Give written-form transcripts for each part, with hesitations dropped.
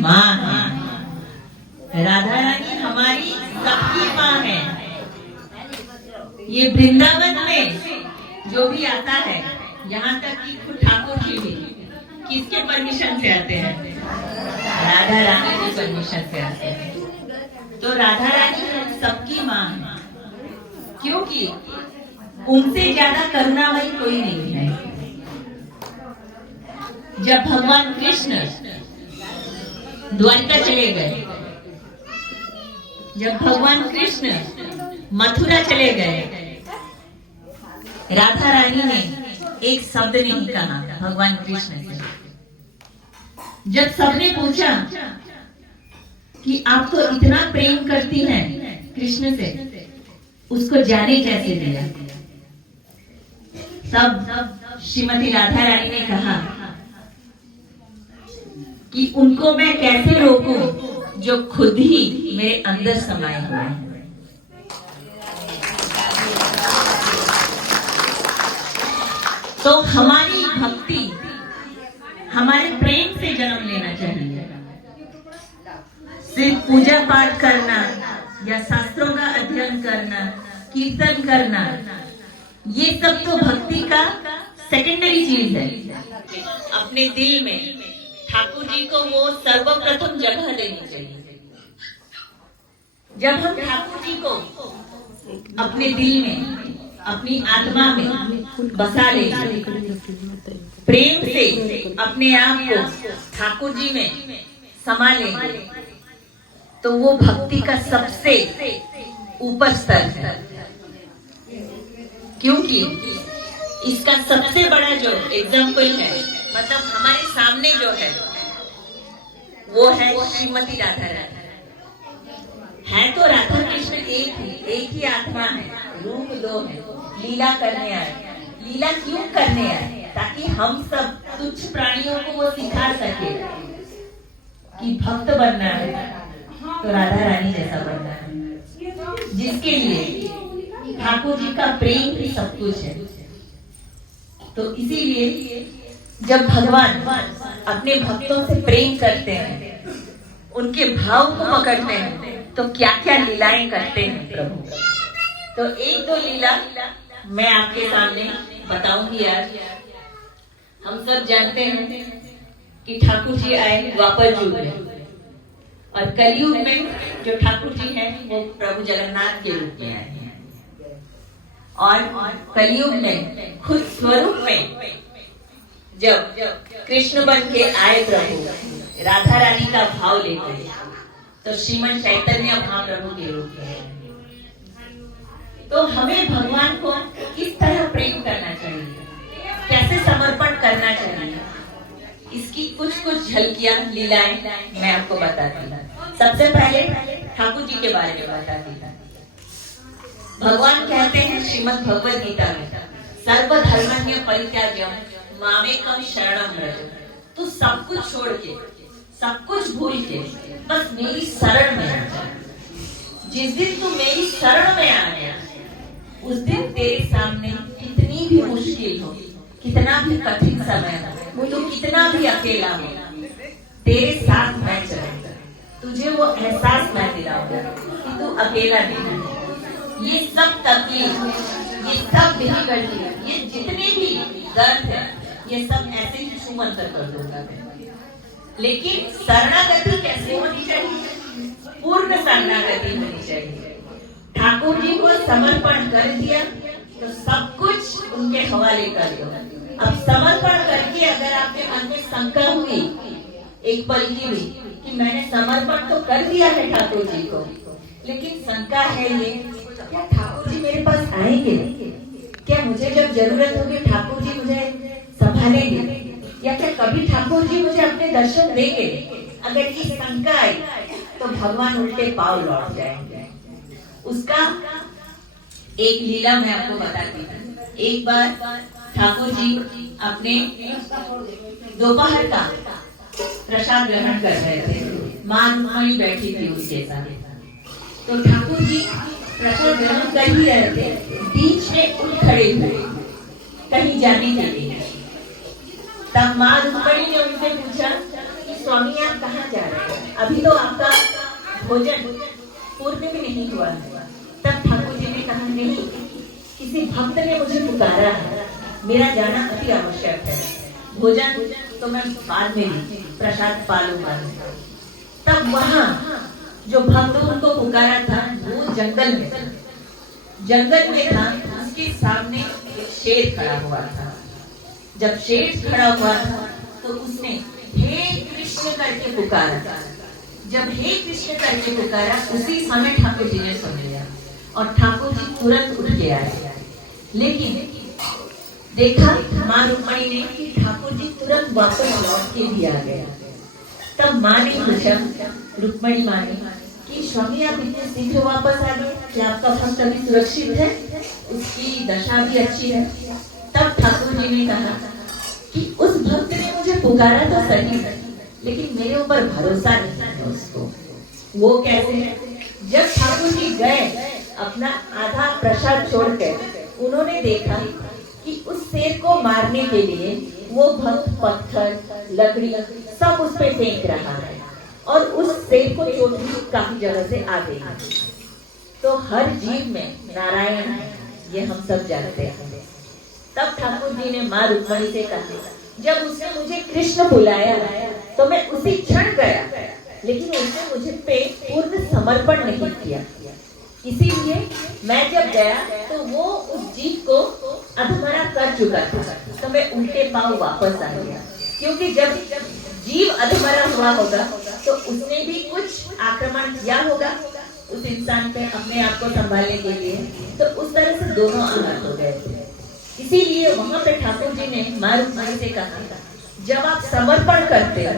माँ है। राधा रानी हमारी सबकी माँ है। ये वृंदावन में जो भी आता है, यहाँ तक कि खुद ठाकुर जी भी किसके परमिशन से आते हैं? राधा रानी की परमिशन से आते हैं। तो राधा रानी हम सबकी माँ है, क्योंकि उनसे ज्यादा करुणामयी कोई नहीं है। जब भगवान कृष्ण द्वारका चले गए, जब भगवान कृष्ण मथुरा चले गए, राधा रानी ने एक शब्द नहीं कहा भगवान कृष्ण से। जब सबने पूछा कि आप तो इतना प्रेम करती हैं कृष्ण से, उसको जाने कैसे दिया? सब श्रीमती राधा रानी ने कहा कि उनको मैं कैसे रोकूं जो खुद ही मेरे अंदर समाये हुए हैं। तो हमारी भक्ति हमारे प्रेम से जन्म लेना चाहिए। सिर्फ पूजा पाठ करना या शास्त्रों का अध्ययन करना, कीर्तन करना, ये सब तो भक्ति का सेकेंडरी चीज है। अपने दिल में ठाकुर जी को वो सर्वप्रथम जगह देनी चाहिए। जब हम ठाकुर जी को अपने दिल में, अपनी आत्मा में बसा ले, प्रेम से अपने आप को ठाकुर जी में समा लेंगे, तो वो भक्ति का सबसे ऊपर स्तर है। क्योंकि इसका सबसे बड़ा जो एग्जाम्पल है, मतलब हमारे सामने जो है, वो है श्रीमती राधा रानी। है तो राधा कृष्ण एक ही आत्मा है, रूप दो है, लीला करने आए। लीला क्यों करने आए? ताकि हम सब तुच्छ प्राणियों को वो सिखा सके कि भक्त बनना है तो राधा रानी जैसा बनना है, जिसके लिए ठाकुर जी का प्रेम ही सब कुछ है। तो इसीलिए जब भगवान अपने भक्तों से प्रेम करते हैं, उनके भाव को पकड़ते हैं, तो क्या क्या लीलाएं करते हैं प्रभु। तो एक दो लीला मैं आपके सामने बताऊंगी आज। हम सब जानते हैं कि ठाकुर जी आए द्वापर युग में, और कलयुग में जो ठाकुर जी हैं वो प्रभु जगन्नाथ के रूप में आए हैं। और कलयुग में खुद स्वरूप में जब कृष्ण बन के आए प्रभु, राधा रानी का भाव लेकर, तो श्रीमन चैतन्य महाप्रभु के रूप में। तो हमें भगवान को किस तरह प्रेम करना चाहिए, कैसे समर्पण करना चाहिए, इसकी कुछ कुछ झलकियां, लीलाएं मैं आपको बताती हूँ। सबसे पहले ठाकुर जी के बारे में बताती हूँ। भगवान कहते हैं श्रीमद् भगवद गीता में, सर्वधर्मन्य परित्याज्य मामेकम शरणम व्रज। तू सब कुछ छोड़ के, सब कुछ भूल के बस मेरी शरण में आ जा। जिस दिन तू मेरी शरण में आ गया, उस दिन तेरे सामने कितनी भी मुश्किल हो, कितना भी कठिन समय हो, तो कितना भी अकेला हो, तेरे साथ मैं चलूंगा। तुझे वो एहसास मैं दिलाऊंगा कि तू अकेला नहीं है। ये सब तकलीफ, ये सब डिफिकल्टी, ये जितने भी दर्द है, ये सब ऐसे ही छूमंतर कर दूंगा मैं। लेकिन शरणागति कैसे होनी चाहिए? पूर्ण शरणागति होनी चाहिए। ठाकुर जी को समर्पण कर दिया तो सब कुछ उनके हवाले कर दो। अब समर्पण करके अगर आपके मन में शंका हुई, एक पल की हुई कि मैंने समर्पण तो कर दिया है ठाकुर जी को, लेकिन शंका है ये, क्या ठाकुर जी मेरे पास आएंगे? क्या मुझे जब जरूरत होगी ठाकुर जी मुझे संभालेंगे? या क्या कभी ठाकुर जी मुझे अपने दर्शन देंगे? अगर ये शंका आई तो भगवान उल्टे पांव लौट जाएंगे। उसका एक लीला मैं आपको बताती हूँ। एक बार ठाकुर जी अपने दोपहर का प्रसाद ग्रहण कर रहे थे, मां रुक्मणी बैठी थी उसके साथ। तो ठाकुर जी प्रसाद ग्रहण कर ही रहे थे, बीच में उठ खड़े हुए कहीं जाने के लिए। तब मां रुक्मणी ने उनसे पूछा कि स्वामी आप कहाँ जा रहे हैं? अभी तो आपका भोजन पूर्ण भी नहीं हुआ है। तब ठाकुर जी ने कहा, नहीं, किसी भक्त ने मुझे पुकारा है, मेरा जाना अति आवश्यक है। भोजन तो मैं बाद में भी प्रसाद पालूंगा। तब वहां जो भक्त उनको पुकारा था वो जंगल में था। उसके सामने एक शेर खड़ा हुआ था। जब शेर खड़ा हुआ था तो उसने हे कृष्ण करके पुकारा। जब हे कृष्ण करके पुकारा, उसी समय ठाकुर जी ने सुन लिया और ठाकुर जी तुरंत उठ के आए। लेकिन देखा माँ रुक्मणी ने कि ठाकुर जी तुरंत वापस लौट के भी आ गए। तब माँ ने पूछा, रुक्मणी माँ ने, कि स्वामी आप इतने शीघ्र वापस आ गए, क्या आपका भक्त अभी सुरक्षित है, उसकी दशा भी अच्छी है? तब ठाकुर जी ने कहा कि उस भक्त ने मुझे पुकारा तो सही, लेकिन मेरे ऊपर भरोसा नहीं है उसको। वो कैसे? जब ठाकुर जी गए अपना आधा प्रसाद छोड़कर, उन्होंने देखा कि उस शेर को मारने के लिए वो भक्त पत्थर, लकड़ी सब उस पे फेंक रहा है और उस शेर को चोट भी काफी जगह से आ गई। तो हर जीव में नारायण है, ये हम सब जानते हैं। तब ठाकुर जी ने माँ रुक्मणी से कहा, जब उसने मुझे कृष्ण बुलाया तो मैं उसी क्षण गया, लेकिन उसने मुझे पे पूर्ण समर्पण नहीं किया। इसीलिए मैं जब गया तो वो उस जीव को अधमरा कर चुका था, तो मैं उल्टे पांव वापस आ गया। क्योंकि जब जीव अधमरा हुआ होगा तो उसने भी कुछ आक्रमण किया होगा उस इंसान पे अपने आप को संभालने के लिए, तो उस तरह से दोनों आहत हो गए थे। इसीलिए वहां पे ठाकुर जी ने माँ रुक्मणी से कहा, जब आप समर्पण करते हो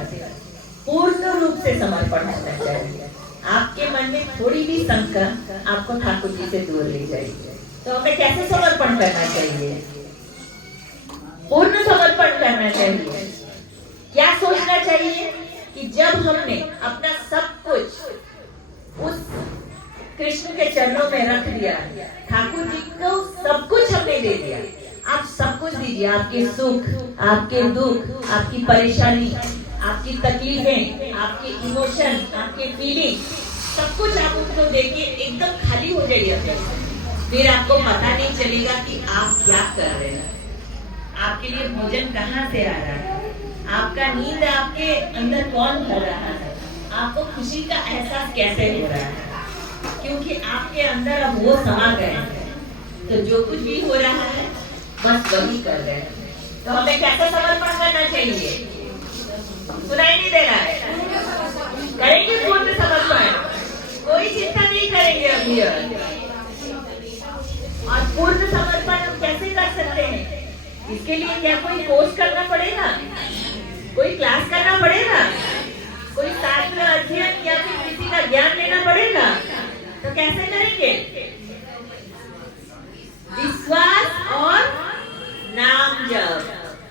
पूर्ण रूप से समर्पण होना चाहिए। आपके मन में थोड़ी भी शंका आपको ठाकुर जी से दूर ले जाएगी। तो हमें कैसे समर्पण करना चाहिए? पूर्ण समर्पण करना चाहिए। क्या सोचना चाहिए कि जब हमने अपना सब कुछ उस कृष्ण के चरणों में रख दिया, ठाकुर जी को सब कुछ हमने दे दिया। आप सब कुछ दीजिए, आपके सुख, आपके दुख, आपकी परेशानी, आपकी तकलीफें, आपके इमोशन, आपके फीलिंग, सब कुछ आप उसको देके एकदम खाली हो जाइए। फिर आपको पता नहीं चलेगा कि आप क्या कर रहे हैं, आपके लिए भोजन कहाँ से आ रहा है, आपका नींद आपके अंदर कौन भर रहा है, आपको खुशी का एहसास कैसे हो रहा है, क्योंकि आपके अंदर अब वो समा गए हैं। तो जो कुछ भी हो रहा है बस वही कर रहे हैं। तो हमें कैसा समर्पण करना चाहिए? सुनाई नहीं दे रहा है? करेंगे पूर्ण समर्पण, कोई चिंता नहीं करेंगे अभी। और पूर्ण समर्पण हम कैसे कर सकते हैं? इसके लिए क्या कोई कोर्स करना पड़ेगा, कोई क्लास करना पड़ेगा, कोई शास्त्र अध्ययन या फिर किसी का ज्ञान लेना पड़ेगा? तो कैसे करेंगे? विश्वास और नाम जप।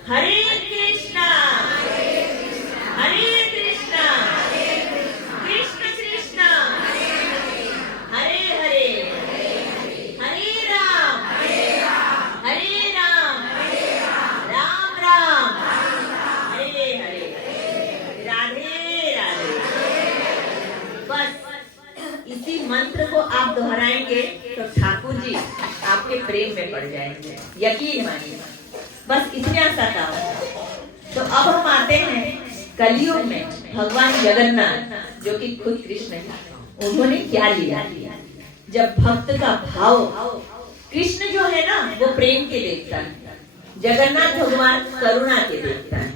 हरे कृष्णा हरे कृष्णा कृष्ण कृष्णा हरे हरे हरे राम राम राम हरे हरे राधे राधे। बस इसी मंत्र को आप दोहराएंगे तो ठाकुर जी आपके प्रेम में पड़ जाएंगे, यकीन मानिए। बस इतना सा काम है। तो अब हम आते हैं कलयुग में भगवान जगन्नाथ जो कि खुद कृष्ण है, उन्होंने क्या लिया। जब भक्त का भाव, कृष्ण जो है ना वो प्रेम के देवता है, जगन्नाथ भगवान करुणा के देवता है।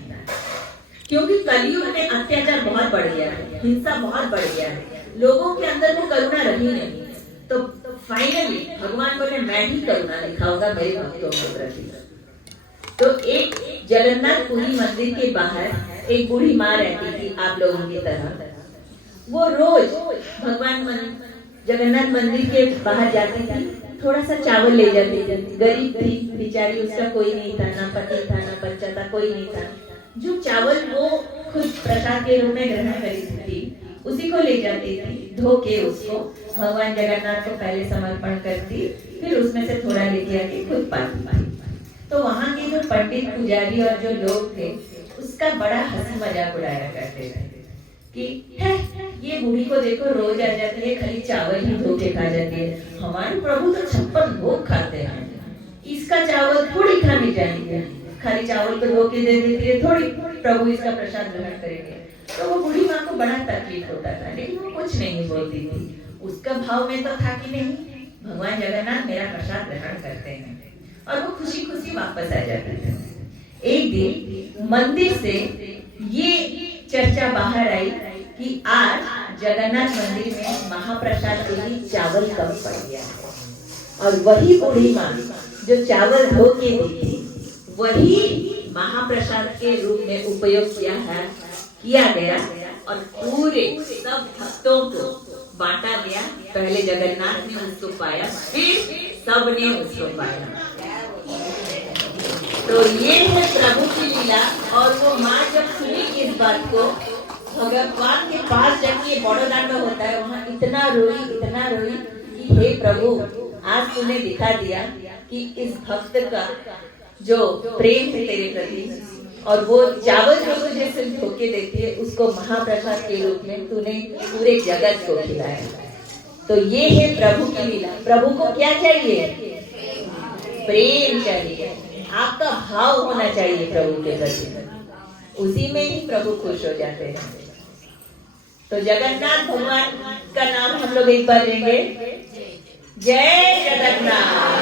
क्योंकि कलयुग में अत्याचार बहुत बढ़ गया है, हिंसा बहुत बढ़ गया है, लोगों के अंदर वो करुणा रही नहीं। तो फाइनली भगवान बोले मैं ही करुणा दिखाऊंगा मेरे भक्तों के प्रति। तो एक जगन्नाथपुरी मंदिर के बाहर एक बूढ़ी माँ रहती थी आप लोगों की तरह। वो रोज भगवान जगन्नाथ मंदिर के बाहर जाती थी, थोड़ा सा चावल ले जाती थी। गरीब थी बेचारी, उसका कोई नहीं था, ना पति था ना बच्चा था, कोई नहीं था। जो चावल वो खुद प्रसाद के रूप में ग्रहण करती थी उसी को ले जाती थी, धो के उसको भगवान जगन्नाथ को पहले समर्पण करती, फिर उसमें से थोड़ा लेके आके खुद पाती। तो वहाँ के जो पंडित पुजारी और जो लोग थे उसका बड़ा हंसी मजाक उड़ाया करते थे कि ये बूढ़ी को देखो रोज आ जाती है, खाली चावल ही धो के खा जाती है। हमारे प्रभु तो 56 भोग खाते हैं, इसका चावल थोड़ी खानी चाहिए, खाली चावल को धो के दे देती है, थोड़ी प्रभु इसका प्रसाद ग्रहण करेंगे। तो वो बूढ़ी माँ को बड़ा तकलीफ होता था, लेकिन वो कुछ नहीं बोलती थी। उसका भाव में तो था कि नहीं, भगवान जगन्नाथ मेरा प्रसाद ग्रहण करते हैं, और वो खुशी खुशी वापस आ जाते थे। एक दिन मंदिर से ये चर्चा बाहर आई कि आज जगन्नाथ मंदिर में महाप्रसाद के लिए चावल कम पड़ गया है, और वही बूढ़ी माँ जो चावल धो के दी थी वही महाप्रसाद के रूप में उपयोग किया गया और पूरे सब भक्तों को बांटा गया। पहले जगन्नाथ ने उसको पाया, फिर सबने उसको पाया। तो ये है प्रभु की लीला। और वो माँ जब सुनी इस बात को, भगवान के पास जाके बड़ोदांड होता है, वहाँ इतना रोई कि हे प्रभु, आज तूने दिखा दिया कि इस भक्त का जो प्रेम है तेरे प्रति, और वो चावल जो तुझे सिर्फ धोके देती है उसको महाप्रसाद के रूप में तूने पूरे जगत को खिलाया। तो ये है प्रभु की लीला। प्रभु को क्या चाहिए? प्रेम चाहिए, आपका भाव होना चाहिए प्रभु के प्रति, उसी में ही प्रभु खुश हो जाते हैं। तो जगन्नाथ भगवान का नाम हम लोग एक बार लेंगे। जय जगन्नाथ,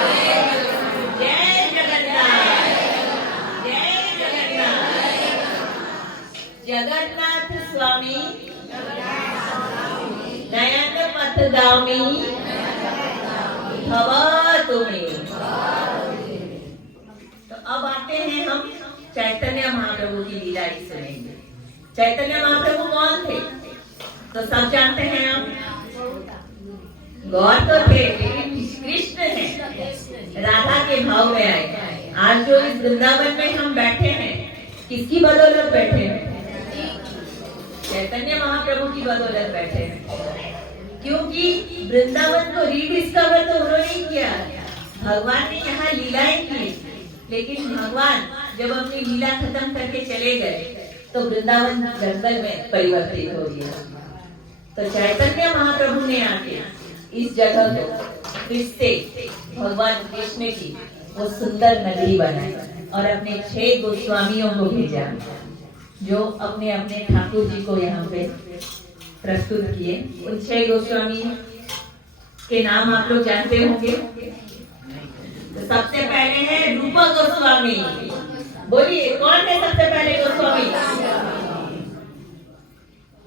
जय जगन्नाथ, जय जगन्नाथ। जगन्नाथ स्वामी नयन पथगामी भवतु मे। तो अब आते हैं हम चैतन्य महाप्रभु की लीला ही सुनेंगे। चैतन्य महाप्रभु कौन थे? तो सब जानते हैं हम, गौर तो थे लेकिन कृष्ण है, राधा के भाव में आए। आज जो इस वृंदावन में हम बैठे हैं, किसकी बदौलत बैठे हैं? चैतन्य महाप्रभु की बदौलत बैठे हैं, क्योंकि वृंदावन को रीडिस्कवर तो उन्होंने ही किया। भगवान ने यहाँ लीलाएं की, लेकिन भगवान जब अपनी लीला खत्म करके चले गए तो वृंदावन जंगल में परिवर्तित हो गया। तो चैतन्य महाप्रभु ने आके इस जगह को फिर से भगवान कृष्ण की वो सुंदर नगरी बनाई और अपने 6 गोस्वामियों को भेजा, जो अपने अपने ठाकुर जी को यहाँ पे प्रस्तुत किए। उन 6 गोस्वामी के नाम आप लोग जानते होंगे। तो सबसे पहले है रूप गोस्वामी। बोलिए, कौन है सबसे पहले गोस्वामी?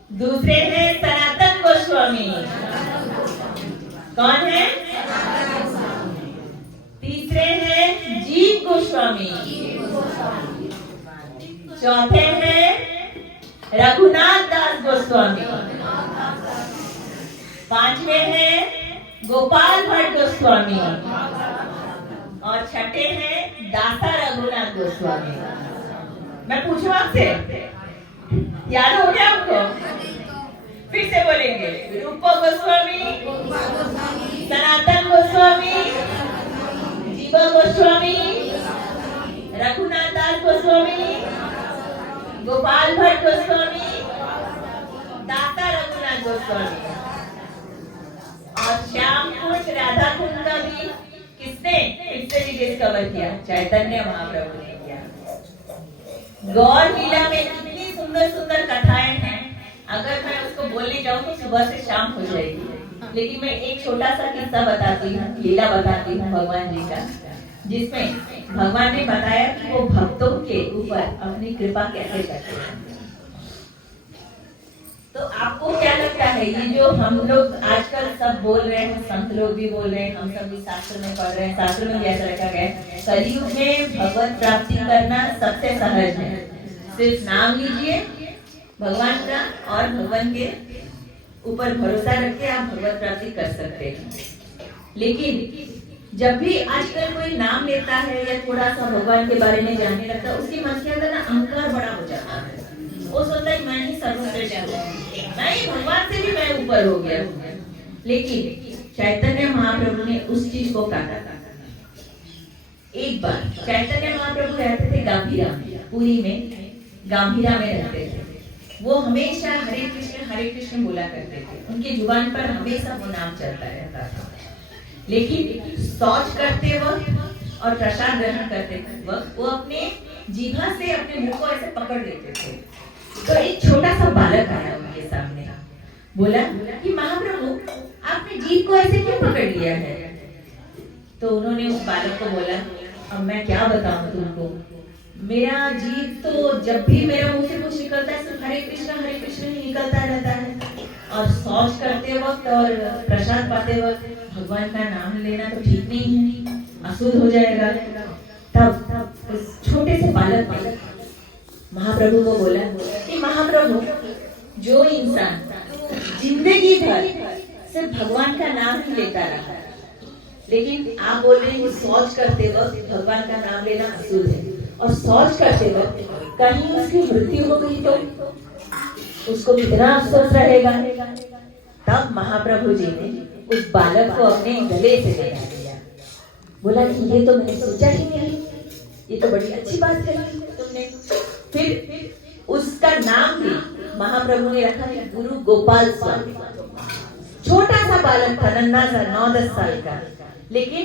दूसरे हैं सनातन गोस्वामी। कौन है? तीसरे हैं जीव गोस्वामी। चौथे हैं रघुनाथ दास गोस्वामी। 5वें हैं गोपाल भट्ट गोस्वामी, और 6ठे हैं दासा रघुनाथ गोस्वामी। मैं पूछूं आपसे, याद हो गया आपको? फिर से बोलेंगे। रूप गोस्वामी, सनातन गोस्वामी, जीव गोस्वामी, रघुनाथ दास गोस्वामी, गोपाल भट्ट गोस्वामी, दाता रघुनाथ गोस्वामी। और श्याम कुंड, राधा कुंड का भी किसने फिर से डिस्कवर किया? चैतन्य महाप्रभु ने किया। गौर लीला में कितनी सुंदर सुंदर कथाएं हैं, अगर मैं उसको बोलने जाऊं तो सुबह से शाम हो जाएगी। लेकिन मैं एक छोटा सा किस्सा बताती हूँ, लीला बताती हूँ भगवान जी का, जिसमें भगवान ने बताया कि वो भक्तों के ऊपर अपनी कृपा कैसे करते हैं। तो आपको क्या लगता है, ये जो हम लोग आजकल सब बोल रहे हैं, संत लोग भी बोल रहे हैं, हम सब भी शास्त्र में पढ़ रहे हैं, शास्त्र में भी ऐसा रखा गया है, कलयुग में भगवत प्राप्ति करना सबसे सहज है। सिर्फ नाम लीजिए भगवान का और भगवान के ऊपर भरोसा रख के आप भगवत प्राप्ति कर सकते हैं। लेकिन जब भी आजकल कोई नाम लेता है या थोड़ा सा भगवान के बारे में जानने लगता है, उसके मन के अंदर ना अहंकार बड़ा हो जाता है। वो सोचता है मैं ही सर्वश्रेष्ठ हूँ, नहीं, भगवान से भी मैं ऊपर हो गया हूँ। लेकिन चैतन्य महाप्रभु ने उस चीज को काटा। एक बार चैतन्य महाप्रभु रहते थे गांभीरा में, पुरी में गांभीरा में रहते थे। वो हमेशा हरे कृष्ण बोला करते थे, उनकी जुबान पर हमेशा वो नाम चलता रहता था। लेकिन शौच करते वक्त और प्रसाद ग्रहण करते वक्त वो अपने जीभा से अपने मुंह को ऐसे पकड़ लेते थे। तो एक छोटा सा बालक आया उनके सामने, बोला कि महाप्रभु आपने जीभ को ऐसे क्यों पकड़ लिया है? तो उन्होंने उस बालक को बोला, अब मैं क्या बताऊं तुमको, मेरा जीभ तो जब भी मेरे मुंह से कुछ निकलता है सिर्फ हरे कृष्ण ही निकलता रहता है, और शौच करते वक्त और प्रसाद पाते वक्त भगवान का नाम लेना तो ठीक नहीं है, अशुद्ध हो जाएगा। तब उस छोटे से बालक ने महाप्रभु को बोला कि महाप्रभु, जो इंसान जिंदगी भर सिर्फ भगवान का नाम ही लेता रहा, लेकिन आप बोल रहे हैं कि शौच करते वक्त भगवान का नाम लेना अशुद्ध है, और शौच करते वक्त कहीं उसकी मृत्यु हो गई तो उसको कितना अफसोस रहेगा। तब महाप्रभु जी ने उस बालक को अपने गले से लगा दिया, बोला कि ये तो मैंने सोचा ही नहीं, ये तो बड़ी अच्छी बात है तुमने। फिर उसका नाम भी महाप्रभु ने रखा है गुरु गोपाल स्वामी। छोटा सा बालक था, नन्हा सा, 9-10 साल का, लेकिन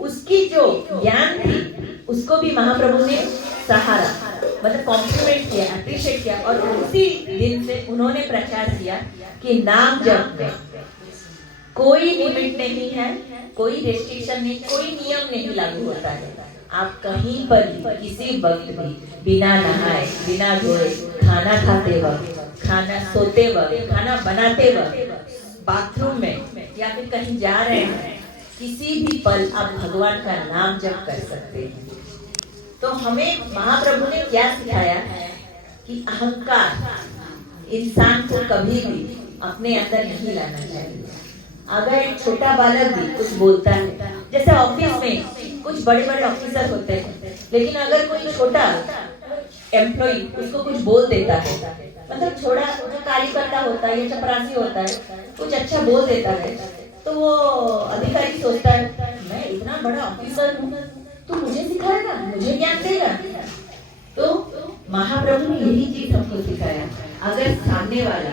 उसकी जो ज्ञान थी उसको भी महाप्रभु ने सहारा, मतलब कॉम्प्लीमेंट किया, अप्रिशिएट किया, और उसी दिन से उन्होंने प्रचार किया कि नाम जप में कोई लिमिट नहीं है, कोई रेस्ट्रिक्शन नहीं, कोई नियम नहीं लागू होता है। आप कहीं पर भी किसी वक्त भी बिना नहाए बिना धोए, खाना खाते वक्त, खाना सोते वक्त, खाना बनाते वक्त, बाथरूम में या फिर कहीं जा रहे हैं, किसी भी पल आप भगवान का नाम जप कर सकते हैं। तो हमें महाप्रभु ने क्या सिखाया कि अहंकार इंसान को कभी भी अपने अंदर नहीं लाना चाहिए। अगर एक छोटा बालक भी कुछ बोलता है, जैसे ऑफिस में कुछ बड़े बड़े ऑफिसर होते हैं, लेकिन अगर कोई छोटा एम्प्लॉय उसको कुछ बोल देता है, मतलब छोटा जो काली पत्ता होता है या चपरासी होता है, कुछ अच्छा बोल देता है, तो वो अधिकारी सोचता है मैं इतना बड़ा ऑफिसर हूँ, तू मुझे सिखाएगा, मुझे ज्ञान देगा। तो महाप्रभु ने यही चीज हमको सिखाया, अगर सामने वाला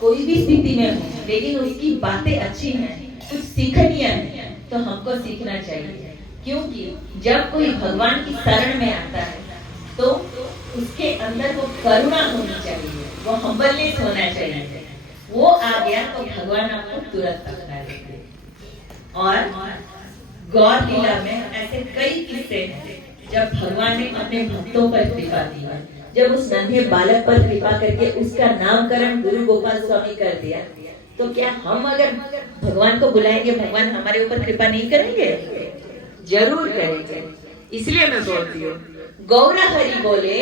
कोई भी स्थिति में हो लेकिन उसकी बातें अच्छी हैं, कुछ सीखनीय है, तो हमको सीखना चाहिए। क्योंकि जब कोई भगवान की शरण में आता है तो उसके अंदर वो करुणा होनी चाहिए, वो हम्बलनेस होना चाहिए। वो आ गया तो भगवान आपको तुरंत अपना लेंगे। और गौर लीला में ऐसे कई किस्से हैं जब भगवान ने अपने भक्तों पर कृपा की, जब उस नन्हे बालक पर कृपा करके उसका नामकरण गुरु गोपाल स्वामी कर दिया, तो क्या हम अगर भगवान को बुलाएंगे भगवान हमारे ऊपर कृपा नहीं करेंगे? जरूर करेंगे। इसलिए मैं बोलती हूँ, गौरा हरि बोले,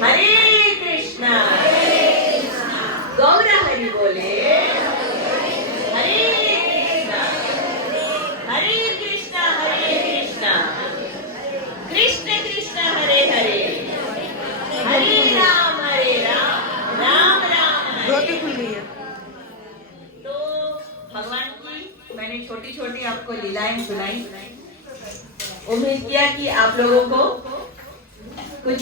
हरे कृष्णा, गौरा हरि बोले, हरे कृष्णा, हरे कृष्णा, हरे कृष्णा, कृष्ण कृष्ण हरे हरे, हरे राम, राम राम हरे। तो भगवान की मैंने छोटी छोटी आपको लीलाएं सुनाई, उम्मीद किया कि आप लोगों को कुछ